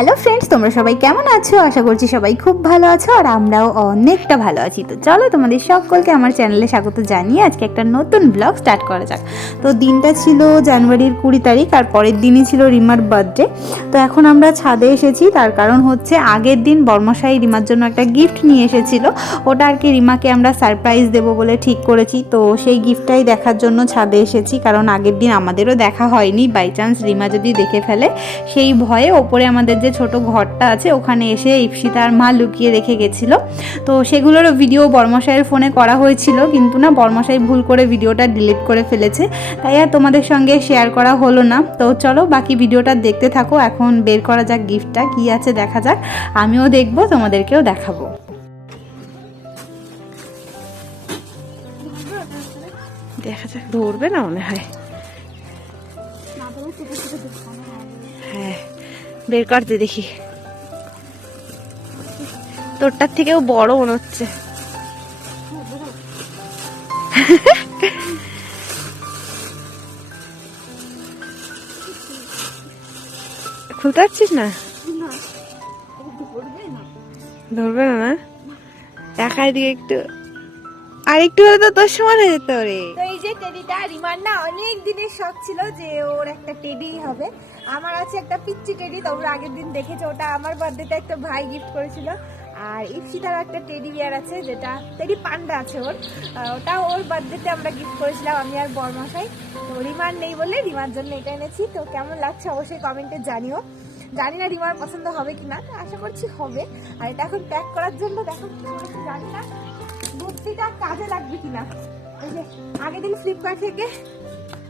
Hello friends, তোমরা সবাই কেমন আছো? আশা করছি সবাই খুব ভালো আছো আর আমরাও অনেকটা ভালো আছি। তো চলো তোমাদের সকলকে আমার চ্যানেলে স্বাগত জানিয়ে আজকে একটা নতুন ব্লগ স্টার্ট করা যাক। তো দিনটা ছিল জানুয়ারির 20 তারিখ আর পরের দিনই ছিল রিমার বার্থডে। তো এখন আমরা ছাদে এসেছি, তার কারণ হচ্ছে আগের দিন বর্মশাই রিমার জন্য একটা গিফট নিয়ে এসেছিল। ওটা আর কি রিমাকে আমরা সারপ্রাইজ দেবো বলে ঠিক করেছি। তো সেই গিফটটাই দেখার জন্য ছাদে এসেছি, কারণ আগের দিন আমাদেরও দেখা হয়নি, বাই চান্স রিমা যদি দেখে ফেলে সেই ভয়ে ওপরে আমাদের যে ছোট ঘরটা আছে ওখানে এসে ইপসিতার মা লুকিয়ে রেখে গেছিলো। তো সেগুলোরও ভিডিও বর্মশাইয়ের ফোনে করা হয়েছিল, কিন্তু না বর্মশাই ভুল করে ভিডিওটা ডিলিট করে ফেলেছে, তাই আর তোমাদের সঙ্গে শেয়ার করা হলো না। তো চলো বাকি ভিডিওটা দেখতে থাকো, এখন বের করা যাক গিফটটা কী আছে দেখা যাক, আমিও দেখবো তোমাদেরকেও দেখাবো। দেখা যাক, ধরবে না মনে হয়। হ্যাঁ বের করতে দেখি, তোরটার থেকেও বড় মনে হচ্ছে। খুলতে পারছিস না? ধরবে না না, একাই দিকে একটু আর একটু হলে তো তোর সমান হয়ে যেত রে। তো এই যে টেডিটা রিমার না অনেক দিনের শখ ছিল যে ওর একটা টেডি হবে। আমার আছে একটা পিচ্চি টেডি, তোমরা আগের দিন দেখেছো, ওটা আমার বার্থডেতে একটা ভাই গিফট করেছিল। আর ইপসিতার একটা টেডি বিয়ার আছে, যেটা টেডি পান্ডা আছে ওর, ওটা ওর বার্থডেতে আমরা গিফট করেছিলাম আমি আর বরমশাই। তো রিমার নেই বলে রিমার জন্য এটা এনেছি। তো কেমন লাগছে অবশ্যই কমেন্টে জানিও। জানি না রিমার পছন্দ হবে কিনা, আশা করছি হবে। আর এটা এখন প্যাক করার জন্য দেখো জানি না বুদ্ধিটা কাজে লাগবে কিনা। ওই যে আগের দিন ফ্লিপকার্ট থেকে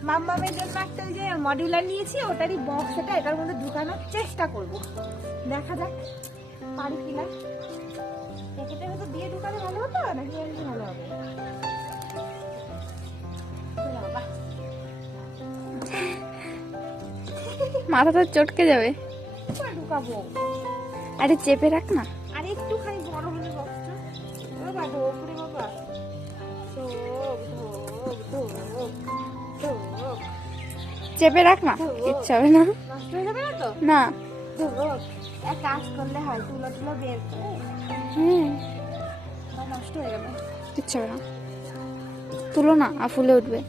মাম্মামের জন্য একটা ওই যে মডিউলার নিয়েছি, ওটারই বক্স, এটা এটার মধ্যে ঢুকানোর চেষ্টা করব, দেখা যাক পারি কিনা। প্যাকেটের মধ্যে দিয়ে ঢুকালে ভালো হতো নাকি এমনি ভালো হবে? মাথা তো চটকে যাবে, ঢুকাবো। আরে চেপে রাখ না। আর একটুখানি বড় হলে বক্সটা। বাবা ঢোক রে বাবা, ঢোক ঢোক ঢোক ঢোক। চেপে রাখ না, কিচ্ছু হবে না। নষ্ট হয়ে যাবে না তো? না। ঢোক। এক কাজ করলে হয়, তুলো তুলো বের করে নষ্ট হয়ে গেল, কিচ্ছু হবে না, তুলো না, ফুলে উঠবে।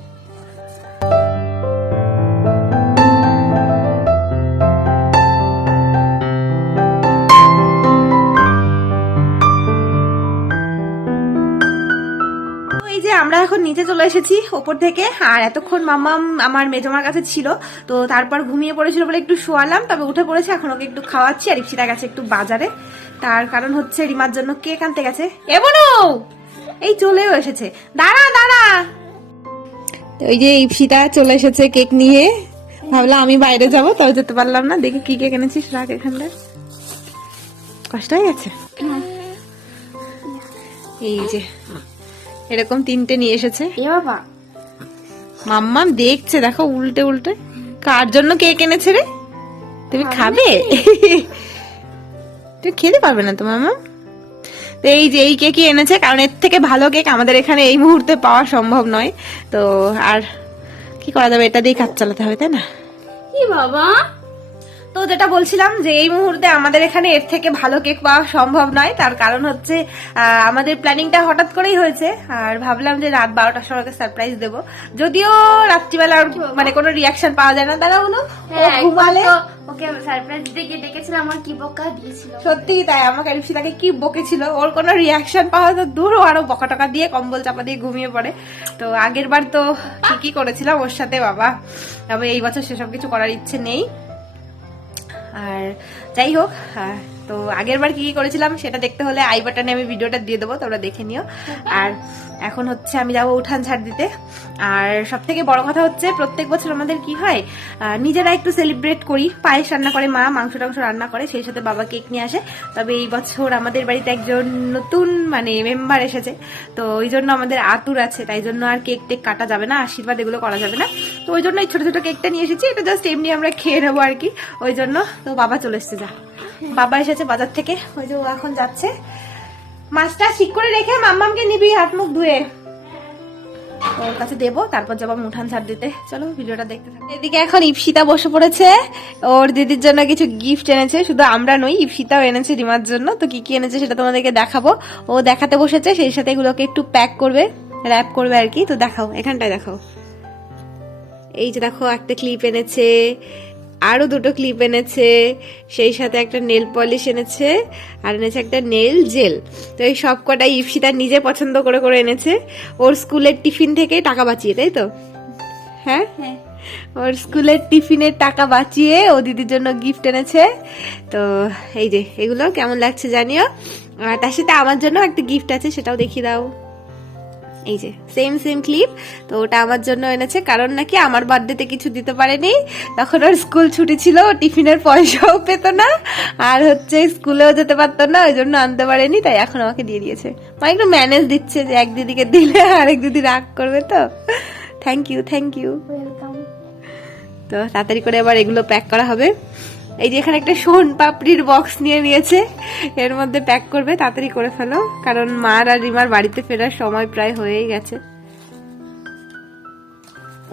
আমরা এখন নিচে চলে এসেছি ওপর থেকে। আর এতক্ষণ মাম্মাম আমার মেজমার কাছে ছিল, তো তারপর ঘুমিয়ে পড়েছিল বলে একটু শোয়ালাম, তবে উঠে পড়েছে। এখন ওকে একটু খাওয়াচ্ছি। আর ইপসিতা গেছে একটু বাজারে, তার কারণ হচ্ছে রিমার জন্য কেক আনতে গেছে। এমনও এই চলেও এসেছে, দাঁড়া দাঁড়া। ওই যে ইপসিতা চলে এসেছে কেক নিয়ে, ভাবলাম আমি বাইরে যাবো, তবে যেতে পারলাম না। দেখি কি কেক এনেছিস, রাখ এখানটা। কষ্ট হয়ে গেছে। এই যে এরকম 3টে নিয়ে এসেছে। বাবা মাম্মাম দেখছে, দেখো উল্টে উল্টে। কার জন্য কেক এনেছে রে? তুমি খাবে? তুমি খেতে পারবে না তো মাম্মা। তো এই যে এই কেকই এনেছে, কারণ এর থেকে ভালো কেক আমাদের এখানে এই মুহূর্তে পাওয়া সম্ভব নয়। তো আর কি করা যাবে, এটা দিয়ে কাজ চালাতে হবে, তাই না? কি বাবা, তো যেটা বলছিলাম যে এই মুহূর্তে আমাদের এখানে এর থেকে ভালো কেক পাওয়া সম্ভব নয়। তার কারণ হচ্ছে আমাদের প্ল্যানিংটা হঠাৎ করেই হয়েছে। আর ভাবলাম যে রাত 12টার সময় ওকে সারপ্রাইজ দেবো, যদিও রাত্রিবেলা মানে কোনো রিয়াকশন পাওয়া যায় না। দাঁড়া হলো ঘুমালে ওকে সারপ্রাইজ দিয়ে ডেকেছিলাম, আমার কি বকা দিয়েছিল। সত্যি তাই, আমাকে রিপসিতাকে কি বকেছিল, ওর কোনো রিয়াকশন পাওয়া তো দূর, আরো বকা টকা দিয়ে কম্বল চাপা দিয়ে ঘুমিয়ে পড়ে। তো আগের বার তো ঠিকই করেছিলাম ওর সাথে বাবা, তবে এই বছর সেসব কিছু করার ইচ্ছে নেই। আর যাই হোক, তো আগের বার কি করেছিলাম সেটা দেখতে হলে আই বাটনে আমি ভিডিওটা দিয়ে দেবো, তোমরা দেখে নিও। আর এখন হচ্ছে আমি যাবো উঠান ঝাড় দিতে। আর সব থেকে বড় কথা হচ্ছে প্রত্যেক বছর আমাদের কি হয়, নিজেরা একটু সেলিব্রেট করি। পায়েস রান্না করে মা, মাংস টাংস রান্না করে, সেই সাথে বাবা কেক নিয়ে আসে। তবে এই বছর আমাদের বাড়িতে একজন নতুন মানে মেম্বার এসেছে, তো ওই জন্য আমাদের আতুর আছে, তাই জন্য আর কেক টেক কাটা যাবে না, আশীর্বাদ এগুলো করা যাবে না। তো ওই জন্য এই ছোট ছোট কেকটা নিয়ে এসেছি, এটা জাস্ট এমনি আমরা খেয়ে নেবো আর কি, ওই জন্য। তো বাবা চলে এসছে, যা বাবা এসেছে বাজার থেকে, ওই যে ও এখন যাচ্ছে। মাছটা ঠিক করে রেখে মাম্মামকে নিবি হাত মুখ ধুয়ে। ওর কাছে দেবো, তারপর যাবো আমি উঠান ঝাড় দিতে। চলো ভিডিওটা দেখতে থাকো। এদিকে এখন ইপসিতা বসে পড়েছে, ওর দিদির জন্য কিছু গিফট এনেছে, শুধু আমরা নই, ইপসিতাও এনেছে রিমার জন্য। তো কি কি এনেছে সেটা তোমাদেরকে দেখাবো। ও দেখাতে বসেছে, সেই সাথে এগুলোকে একটু প্যাক করবে, র্যাপ করবে আর কি। তো দেখাও, এখানটায় দেখাও। এই যে দেখো, একটা ক্লিপ এনেছে, আরো দুটো ক্লিপ এনেছে, সেই সাথে একটা নেল পলিশ এনেছে, আর এনেছে একটা নেল জেল। তো এই সব কটাই ইপসিতা নিজে পছন্দ করে করে এনেছে, ওর স্কুলের টিফিন থেকে টাকা বাঁচিয়ে, তাই তো? হ্যাঁ, ওর স্কুলের টিফিনের টাকা বাঁচিয়ে ও দিদির জন্য গিফট এনেছে। তো এই যে এগুলো কেমন লাগছে জানিও। আর তার সাথে আমার জন্য একটা গিফট আছে, সেটাও দেখিয়ে দাও। এই যে সেম সেম ক্লিপ, তো ওটা আমার জন্য এনেছে, কারণ নাকি আমার বার্থডেতে কিছু দিতে পারেনি, তখন ওর স্কুল ছুটি ছিল, ও টিফিনের পয়সাও পেত না, আর হচ্ছে স্কুলেও যেতে পারতো না, ওই জন্য আনতে পারেনি, তাই এখন আমাকে দিয়ে দিয়েছে। মানে একটু ম্যানেজ দিচ্ছে যে এক দিদিকে দিলে আরেক দিদি রাগ করবে, তো thank you thank you. Welcome. তো তাড়াতাড়ি করে আবার এগুলো প্যাক করা হবে। এই যে এখানে একটা সোন পাপড়ির বক্স নিয়ে নিয়েছে, এর মধ্যে প্যাক করবে, তাড়াতাড়ি করে ফেলো, কারণ মার আর রিমার বাড়িতে ফেরার সময় প্রায় হয়েই গেছে।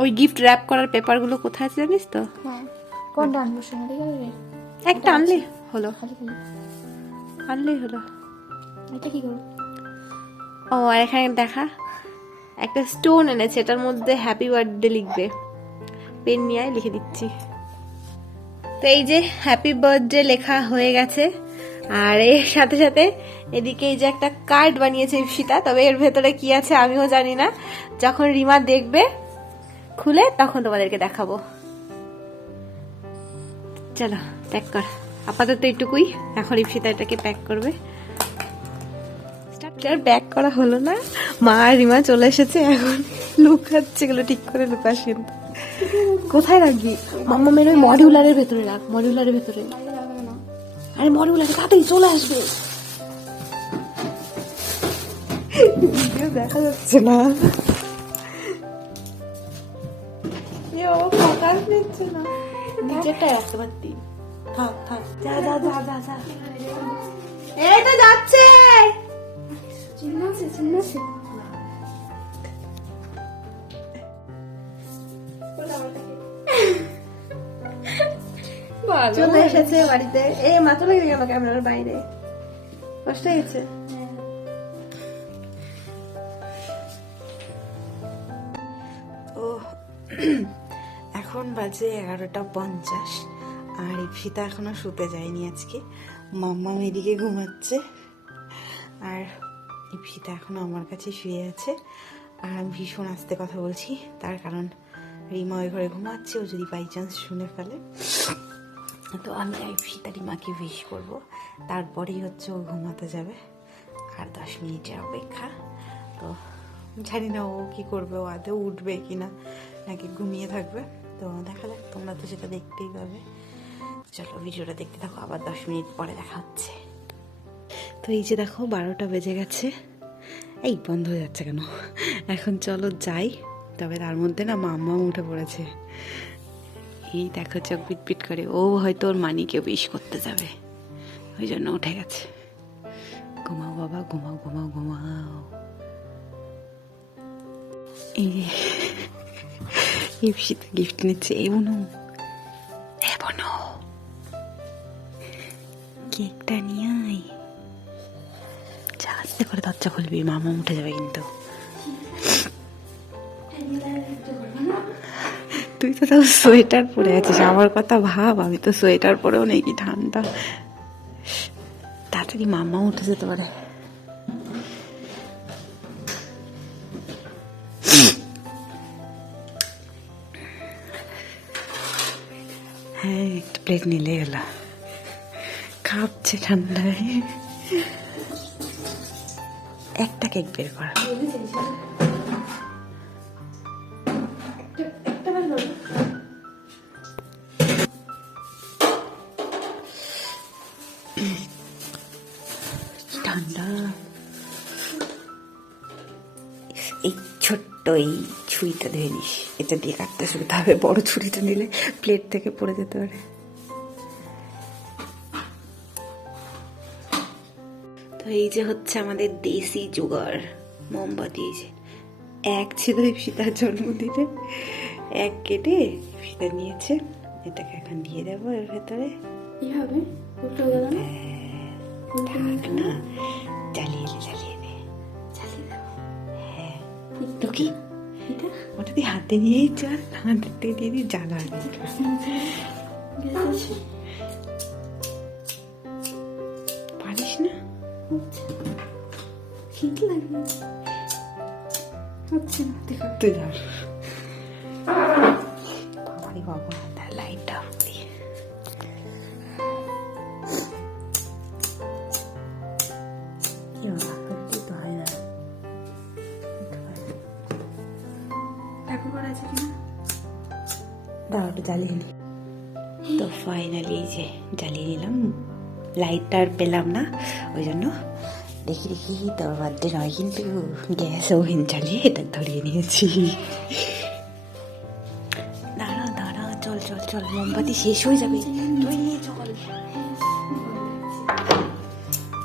ওই গিফট র্যাপ করার পেপারগুলো কোথায় আছে জানিস তো? হ্যাঁ, কোনটা আনবো সোনালি কালারের? একটা আনলে হলো, খালি খালি। আনলেই হলো। এটা কি করবো? ও আর এখানে দেখা, একটা স্টোন এনেছে, এটার মধ্যে হ্যাপি বার্থডে লিখবে, পেন নিয়ে আয়, লিখে দিচ্ছি। তো এই যে হ্যাপি বার্থডে লেখা হয়ে গেছে, আর এর সাথে সাথে এদিকে এই যে একটা কার্ড বানিয়েছে ইপসিতা, তবে এর ভেতরে কি আছে আমিও জানি না, যখন রিমা দেখবে খুলে তখন তোমাদেরকে দেখাবো। চলো প্যাক কর, আপাতত এইটুকুই, এখন ইপসিতা এটাকে প্যাক করবে। ব্যাক করা হলো না, মা আর রিমা চলে এসেছে, এখন লুকাচ্ছে, এগুলো ঠিক করে লুকাস কিন্তু। কোথায় রাখবি? মাম্মা মেয়ের ওই মডিউলারের ভেতরে রাখ, মডিউলারের ভেতরে। আরে মডিউলারে তাড়াতাড়ি চলে আসবে। ভিডিও দেখা যাচ্ছে না, ফোকাস নিচ্ছে না, নিচেরটাই রাখতে পারতি। থাক থাক, যা যা যা যা যা, এই তো যাচ্ছে। চিহ্ন আছে, চিহ্ন আছে। চলে এসেছে বাড়িতে। এই মা চলে গেল ক্যামেরার বাইরে, কষ্ট হয়েছে। তো এখন বাজে 11:50, আর ইপসিতা এখনো শুতে যায়নি আজকে, মাম্মা এদিকে ঘুমাচ্ছে, আর ইপসিতা এখনো আমার কাছে শুয়ে আছে। আর আমি ভীষণ আস্তে কথা বলছি, তার কারণ রিমা ওই ঘরে ঘুমাচ্ছে, ও যদি বাই চান্স শুনে ফেলে। তো আমি ইপসিতা রিমাকে উইশ করবো, তারপরেই হচ্ছে ও ঘুমাতে যাবে। আর 10 মিনিটের অপেক্ষা। তো জানি না ও কি করবে, ও আদৌ উঠবে কিনা নাকি ঘুমিয়ে থাকবে, তো দেখা যাক, তোমরা তো সেটা দেখতেই পাবে। চলো ভিডিওটা দেখতে থাকো, আবার 10 মিনিট পরে দেখা হচ্ছে। তো এই যে দেখো 12টা বেজে গেছে, এই বন্ধ হয়ে যাচ্ছে কেন? এখন চলো যাই, তবে তার মধ্যে না মাম্মা উঠে পড়েছে, এই দেখো চোখ পিটপিট করে, ও হয়তো ওর মানিকে উইশ করতে যাবে, ওই জন্য উঠে গেছে। ঘুমাও বাবা, ঘুমাও ঘুমাও ঘুমাও। ইপসিতা গিফট নিচ্ছে, এই বনু, এ বনু, কেকটা নিয়ে আয়, যা আস্তে করে দরজা খুলবি, মামা উঠে যাবে কিন্তু। তুই তো তাও সোয়েটার পরে আছিস, আমার কথা ভাব, আমি তো সোয়েটার পরেও নেই, কি ঠান্ডা। তাড়াতাড়ি মামা উঠে যেতে পারে। হ্যাঁ, একটা প্লেট নিলে গেল, কাঁপছে ঠান্ডায়। একটা কেক বের কর। ঠান্ডা। এই ছোট্ট এই ছুরিটা ধুয়ে নিস, এটা দিয়ে কাটতে সুবিধা হবে, বড় ছুরিটা নিলে প্লেট থেকে পড়ে যেতে পারে। তো এই যে হচ্ছে আমাদের দেশি জোগাড়, মোমবাতি, এই যে এক ছিল ইপসিতার জন্মদিনে, এক কেটে ইপসিতা নিয়েছে। এটাকে এখন দিয়ে দেবো এর ভেতরে। এইভাবে উল্টো গেল না? থাক না, জ্বালিয়ে নে চালিয়ে দাও। হ্যাঁ তো কি ওটা দিয়ে হাতে নিয়েই চল, হাতে দিয়ে দিয়ে জ্বালা পারিস না? ঠিক লাগবে। হচ্ছে না, দেখা তুই ধর। বাবারে বাবা, তার লাইটটা অফ দিয়ে ঠাকুর করা আছে কিনা? দাঁড়াটা জ্বালিয়ে নি। তো ফাইনালি এই যে জ্বালিয়ে নিলাম। লাইটটা আর পেলাম না, ওই জন্য দেখি দেখি তোর বার্থডে নয় কিন্তু গ্যাস ওভেন জ্বালিয়ে এটা ধরিয়ে নিয়েছি। দাঁড়া দাঁড়া, চল চল চল, মোমবাতি শেষ হয়ে যাবে, তুই নিয়ে চল।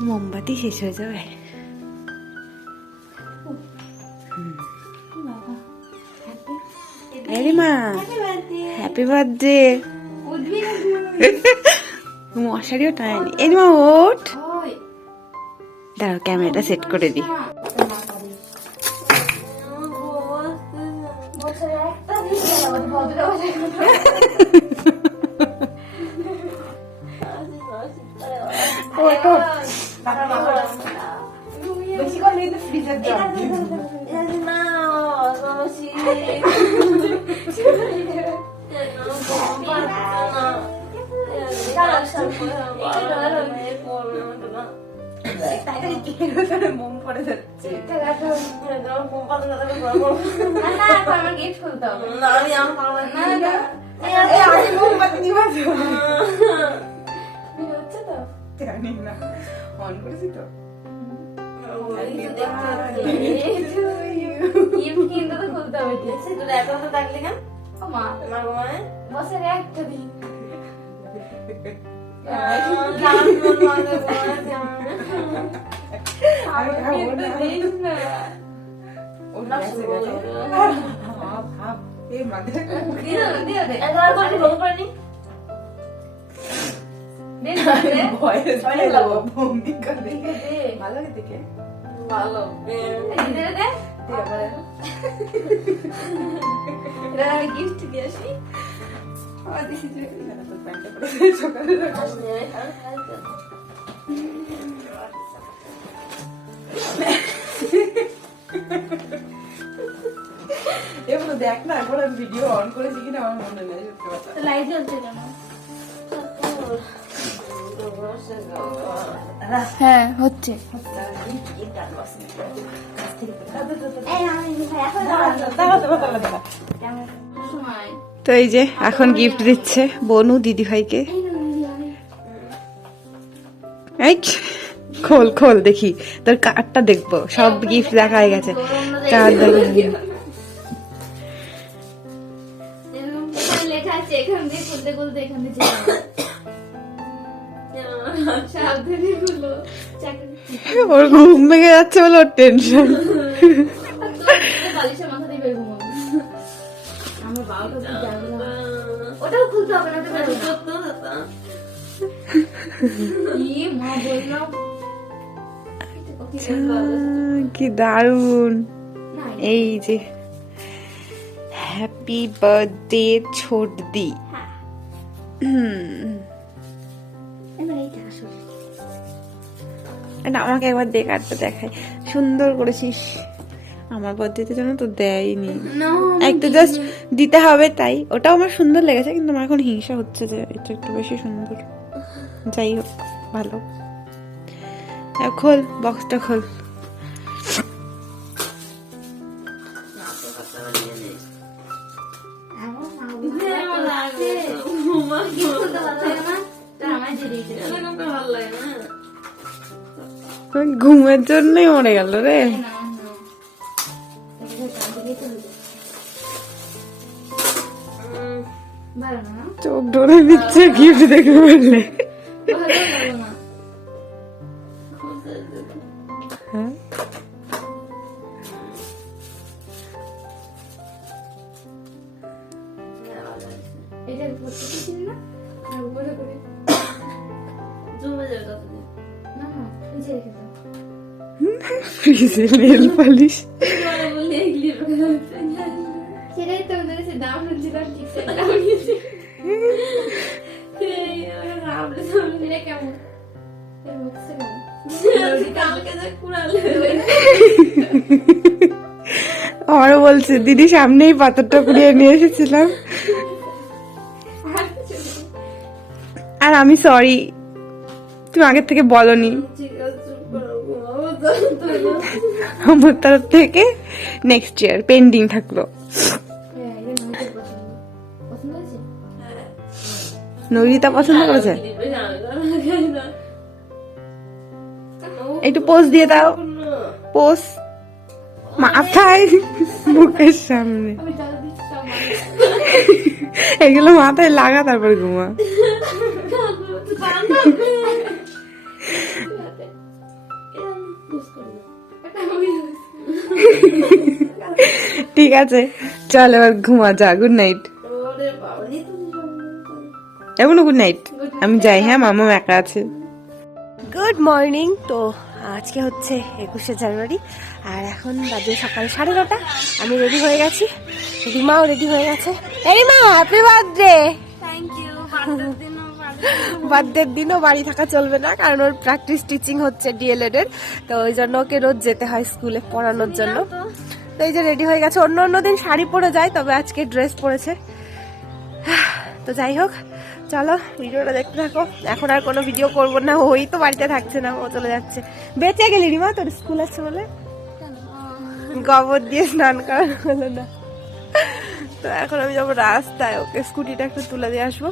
মোমবাতি শেষ হয়ে যাবে। আরে মা, হ্যাপি বার্থডে। মশারিও টানেনি। এই মা ওঠ, দাঁড়াও ক্যামেরাটা সেট করে দিই। মোম পড়ে যাচ্ছে। আমার গেট খুলতে হবে। মোমবাতি নিবাছো? হচ্ছে তো? জানি না, অন করেছি তো। গিফট কিনতে তো খুলতে হবে। তোর এত তো থাকলে কেন? ও মা, আমার ঘুমায় বছরে একটা দিন। গিফট দিয়ে আসি। এগুলো দেখ না, এখন আমি ভিডিও অন করেছি কিনা আমার মনে নেই। লাইট জ্বলছে কেন? হ্যাঁ হচ্ছে। তো এই যে এখন গিফট দিচ্ছে বনু দিদি ভাইকে। এই খোল খোল দেখি, তোর কার্ডটা দেখবো। সব গিফট দেখা হয়ে গেছে, কার্ড দেখা লেখা আছে এখান দিয়ে খুলতে খুলতে এখান দিয়ে সাবধানে খুলো। ওর ঘুম ভেঙে যাচ্ছে বলে ওর টেনশন। বালিশের মাথা দিয়ে বের ঘুমাবো। আমার বাবাটা জানলা, ওটাও খুলতে হবে না তো বের মা বললাম। কি দারুন। এই যে হ্যাপি বার্থডে ছোট দি। আমাকে একবার দে, কার্ডটা দেখায়। সুন্দর করেছিস। আমার বার্থডেতে জন্য তো দেয়নি, একটা জাস্ট দিতে হবে তাই। ওটাও আমার সুন্দর লেগেছে, কিন্তু আমার এখন হিংসা হচ্ছে যে এটা একটু বেশি সুন্দর। যাই হোক, ভালো। খোল বক্সটা, খোল। ঘুমের জন্যই মরে গেল রে। চোখ ধরে দিচ্ছে গিফট দেখে বললে। করতেছিলি না উপরে করে জমে যাবে ততদিন। না না নিচে রেখে দাও। ফ্রিজে নেল পালিশ। বলে এগুলি সেটাই তো ওদের কাছে দাম হচ্ছিল ঠিক সে দাম নিয়েছে। এটা কেমন কালকে যে কুড়ালে আমারও বলছে দিদি সামনেই পাথরটা কুড়িয়ে নিয়ে এসেছিলাম। আর আমি সরি, তুমি আগের থেকে বলনি। ঠিক আছে চুপ করো ঘুমাবো আমার তরফ থেকে নেক্সট ইয়ার পেন্ডিং থাকলো। পছন্দ হয়েছে? নরিতা পছন্দ করেছে? একটু পোজ দিয়ে দাও, পোজ মাথায় মুখের সামনে। আমি জল দিচ্ছি সব এগুলো মাথায় লাগা তারপর ঘুমা। ঠিক আছে চল এবার ঘুমা যা, গুড নাইট। এখনো গুড নাইট, আমি যাই। হ্যাঁ মামা একা আছে। Good morning. তো আজকে হচ্ছে 21শে জানুয়ারি আর এখন বাজে সকাল 9:30। আমি রেডি হয়ে গেছি, রিমাও রেডি হয়ে গেছে। Rima happy birthday. Thank you. বার্থডের দিনও বাড়ি থাকা চলবে না, কারণ ওর প্র্যাকটিস টিচিং হচ্ছে ডিএলএড এর, তো ওই জন্য ওকে রোজ যেতে হয় স্কুলে পড়ানোর জন্য। তো এই যে রেডি হয়ে গেছে। অন্য দিন শাড়ি পরে যায়, তবে আজকে ড্রেস পরেছে। তো যাই হোক চলো ভিডিওটা দেখতে থাকো। এখন আর কোনো ভিডিও করবো না, ওই তো বাড়িতে থাকছে না, ও চলে যাচ্ছে। বেঁচে গেলি রিমা, তোর স্কুল আছে বলে গোবর দিয়ে স্নান করানো হলো না। তো এখন আমি যাবো রাস্তায়, ওকে স্কুটিটা একটু তুলে দিয়ে আসবো।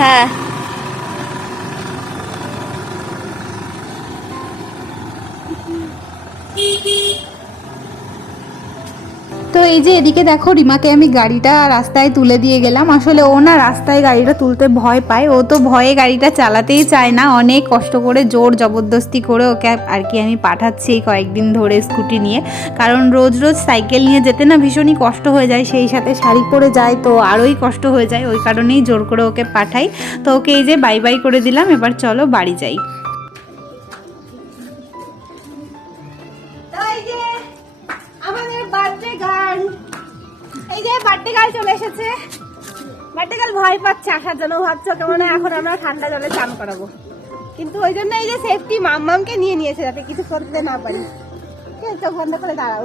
হ্যাঁ তো এই যে এদিকে দেখো রিমাকে আমি গাড়িটা রাস্তায় তুলে দিয়ে গেলাম। আসলে ও না রাস্তায় গাড়িটা তুলতে ভয় পায়, ও তো ভয়ে গাড়িটা চালাতেই চায় না। অনেক কষ্ট করে জোর জবরদস্তি করে ওকে আর কি আমি পাঠাচ্ছি এই কয়েকদিন ধরে স্কুটি নিয়ে, কারণ রোজ রোজ সাইকেল নিয়ে যেতে না ভীষণই কষ্ট হয়ে যায়, সেই সাথে শাড়ি পরে যায় তো আরোই কষ্ট হয়ে যায়। ওই কারণেই জোর করে ওকে পাঠাই। তো ওকে এই যে বাই বাই করে দিলাম, এবার চলো বাড়ি যাই। আমাদের বার্থডে গার্ল, এই যে বার্থডে গার্ল চলে এসেছে। বার্থডে গার্ল ভয় পাচ্ছে আসার জন্য, ভাবছো কেমন এখন আমরা ঠান্ডা জলে চান করাবো, কিন্তু ওই জন্য এই যে সেফটি মাম্মামকে নিয়ে নিয়েছে যাতে কিছু করতে না পারি। চোখ বন্ধ করে দাঁড়াও।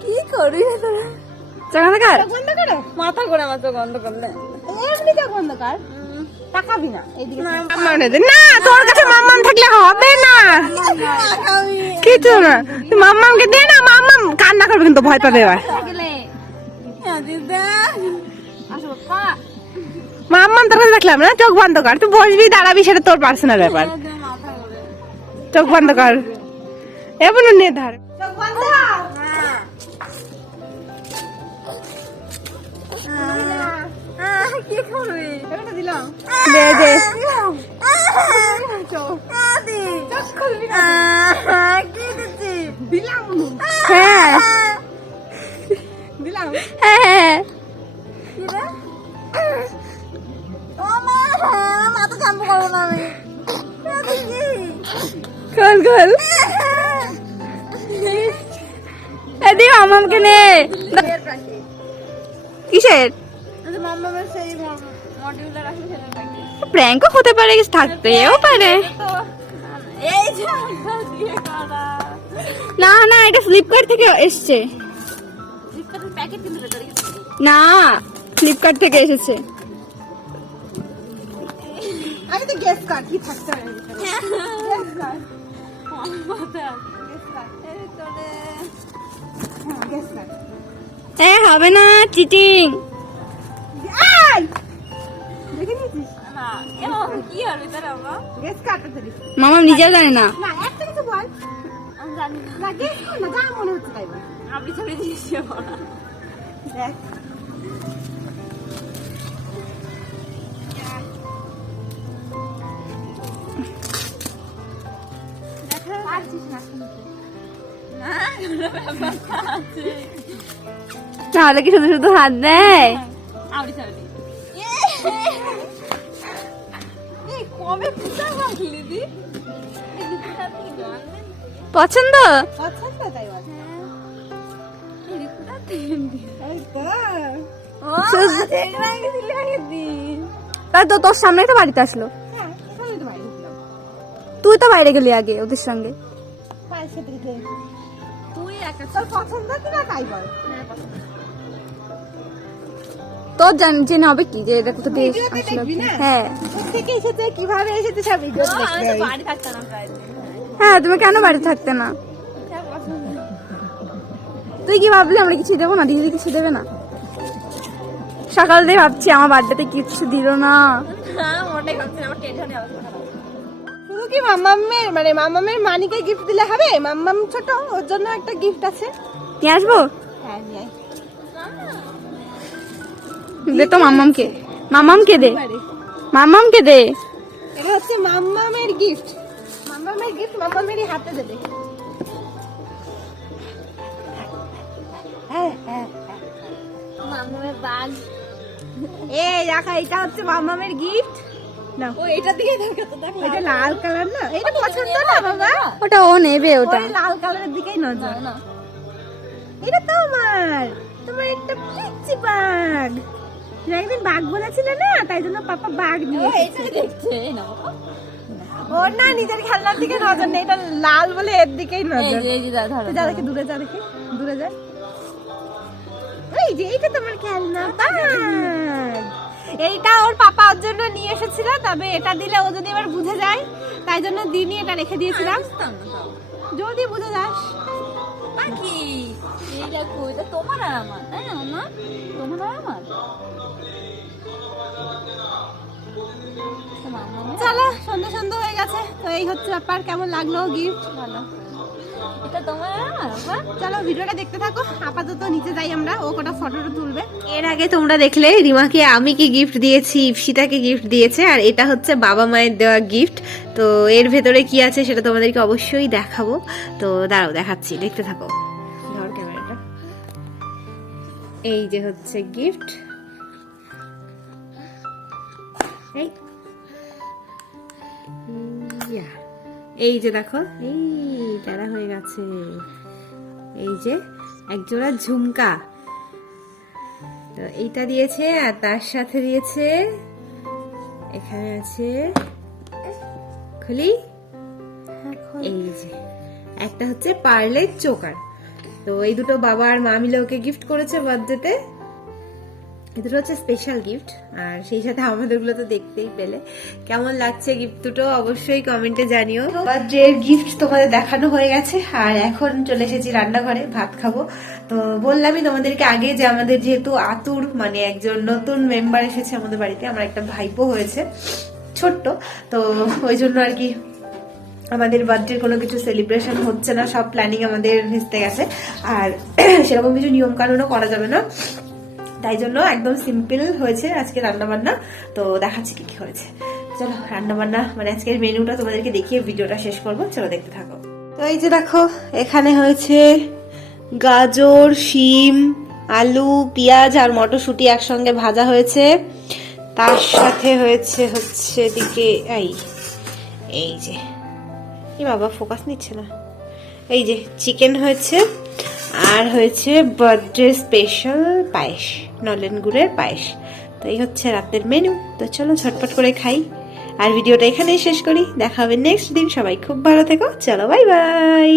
কি করবি তোরা? চোখ বন্ধ করো, মাথা করে আমার চোখ বন্ধ করলে এমনি চোখ বন্ধ কর, তাকাবি না এইদিকে। না তোর কাছে মাম্মাম থাকলে হবে না, কিছু না। তুই মাম্মামকে দে না, মাম্মাম কান্না করবে কিন্তু ভয় পাবে। এবার মাম্মাম তোর কাছে রাখলাম না, চোখ বন্ধ কর। তুই বসবি দাঁড়াবি সেটা তোর পার্সোনাল ব্যাপার। চোখ বন্ধ কর, এমন নিয়ে ধার। চোখ বন্ধ। কি করবি? এটা দিলাম। দে দে দিলাম হ্যাঁ দিলাম। হ্যাঁ মাথা শ্যাম্পু করবো না আমি। খোল খোল। এদি মামামকে নে। কিসের মাম্মামের সেই মডিউলার আছে সেটা থাকে। প্র্যাঙ্কও হতে পারে, থাকতেও পারে। এই যে দিয়ে করা না না এটা ফ্লিপকার্ট থেকে এসছে। ফ্লিপকার্টের প্যাকেট কিন্তু ভেতরে কিছু নেই। না ফ্লিপকার্ট থেকে এসেছে। আমি তো গেস কর কি থাকতে পারে। গেস কর, গেস কর। এ হবে না, চিটিং। দেখে নিয়েছিস? না এমন কি আর ভিতরে আমরা গেস কাটতে দিস মামাম নিজেও জানে না। না, একটা কিছু বল। আমি জানি না। না গেস কর না, যা মনে হচ্ছে তাই বল। আপনি ছবি দিয়েছি ওরা দেখ তাহলে কি শুধু শুধু হাত দেয়? পছন্দ? পছন্দ তাই বল। তাই তো তোর সামনে একটা বাড়িতে আসলো, হ্যাঁ, এখানেই তো বাইরে ছিলাম। তুই তো বাইরে গেলি আগে ওদের সঙ্গে। পায়ের সাথে রেখে। তুই একা তোর পছন্দ কি না তাই বল। তোর জেনে হবে কি যে এটা কোথা থেকে ভিডিওতে আসলো? দেখবি না? হ্যাঁ থেকে এসেছে, কিভাবে এসেছে সব ভিডিও দেখতে হবে। হ্যাঁ, তুমি কেন বাড়ি থাকতে না? তুই কি ভাবলি আমরা কিছু দেবো না? দিদি কিছু দেবে না? সকাল থেকে ভাবছি আমার বার্থডেতে কিছু দিল না। শুধু কি মাম্মামের মানে মাম্মামের মানিকে গিফট দিলে হবে? মাম্মাম ছোট, ওর জন্য একটা গিফট আছে। নিয়ে আসবো? হ্যাঁ নিয়ে আয়। দে তো মাম্মামকে, মাম্মামকে দে, পারে। মাম্মামকে দে। এটা হচ্ছে মাম্মামের গিফট। মাম্মামের গিফট মাম্মামেরই হাতে দেবে। হ্যাঁ হ্যাঁ মামামের বাগ। এই দেখা, এটা হচ্ছে মাম্মামের গিফট। না ও এটা দিকে দেখো তো, দেখ এটা লাল কালার না, এটা পছন্দ না বাবা। ওটা ও নেবে, ওটা ওই লাল কালারের দিকেই নজর। না এটা তোমার, তোমার একটা পিচ্চি বাঘ। তুমি একদিন বাঘ বলেছিলে না, তাই জন্য পাপা বাঘ নিয়ে এসেছে। এটা দেখছে এই নাও। ওর না নিজের খেলনার দিকে নজর নেই, এটা লাল বলে এর দিকেই এই নজর। যে এই যে ধরো। তো যা দেখে দূরে যা, দেখে দূরে যা। এই যে এইটা তোমার খেলনা বাঘ। এইটা ওর পাপা ওর জন্য নিয়ে এসেছিল, তবে এটা দিলে ও যদি এবার বুঝে যায়, তাই জন্য দিনই এটা রেখে দিয়েছিলাম। যদি বুঝে যাস। পাখি এই দেখো, এটা তোমার আর আমার, তাই না না? তোমার আর আমার। মামামের চলো, সন্ধ্যা সন্ধ্যা হয়ে গেছে, তো এই হচ্ছে ব্যাপার। কেমন লাগলো গিফট? ভালো। এটা তোমার আর আমার বাবা। চলো ভিডিওটা দেখতে থাকো, আপাতত নিচে যাই আমরা, ও কটা ফটোটা তুলবে। এর আগে তোমরা দেখলে রিমাকে আমি কি গিফট দিয়েছি, ইপসিতাকে গিফট দিয়েছে, আর এটা হচ্ছে বাবা মায়ের দেওয়া গিফট। তো এর ভেতরে কি আছে সেটা তোমাদেরকে অবশ্যই দেখাবো। তো দাঁড়াও দেখাচ্ছি, দেখতে থাকো। ধর ক্যামেরাটা। এই যে হচ্ছে গিফট। এই যে দেখো, এই প্যারা হয়ে গেছে। এই যে একজোড়া ঝুমকা, তো এইটা দিয়েছে, আর তার সাথে দিয়েছে এখানে আছে খুলি, এই যে একটা হচ্ছে পার্লের চোকার। তো এই দুটো বাবা আর মা মিলে ওকে গিফট করেছে বার্থডেতে। এই দুটো হচ্ছে স্পেশাল গিফট, আর সেই সাথে আমাদেরগুলো তো দেখতেই পেলে। কেমন লাগছে গিফট দুটো অবশ্যই কমেন্টে জানিও। বার্থডের গিফট তোমাদের দেখানো হয়ে গেছে, আর এখন চলে এসেছি রান্নাঘরে ভাত খাবো। তো বললামই তোমাদেরকে আগে যে আমাদের যেহেতু আতুর মানে একজন নতুন মেম্বার এসেছে আমাদের বাড়িতে, আমার একটা ভাইপো হয়েছে ছোট্ট, তো ওই জন্য আর কি আমাদের বার্থডের কোনো কিছু সেলিব্রেশন হচ্ছে না, সব প্ল্যানিং আমাদের ভেস্তে গেছে। আর সেরকম কিছু নিয়ম কানুনও করা যাবে না, তাই জন্য একদম সিম্পল হয়েছে আজকে রান্না বান্না। তো দেখাচ্ছি কি কি হয়েছে। চলো রান্না বান্না মানে আজকের মেনুটা তোমাদেরকে দেখিয়ে ভিডিওটা শেষ করবো, চলো দেখতে থাকো। তো এই যে দেখো, এখানে হয়েছে গাজর, শিম, আলু, পেঁয়াজ আর মটরশুঁটি একসঙ্গে ভাজা হয়েছে। তার সাথে হয়েছে এদিকে এই যে এই বাবা ফোকাস নিচ্ছে না, এই যে চিকেন হয়েছে, আর হয়েছে বার্থডে স্পেশাল পায়েস, নলেন গুড়ের পায়েস। তো এই হচ্ছে রাতের মেনু। তো চলো ঝটপট করে খাই, আর ভিডিওটা এখানেই শেষ করি। দেখা হবে নেক্সট দিন। সবাই খুব ভালো থেকো, চলো বাই বাই।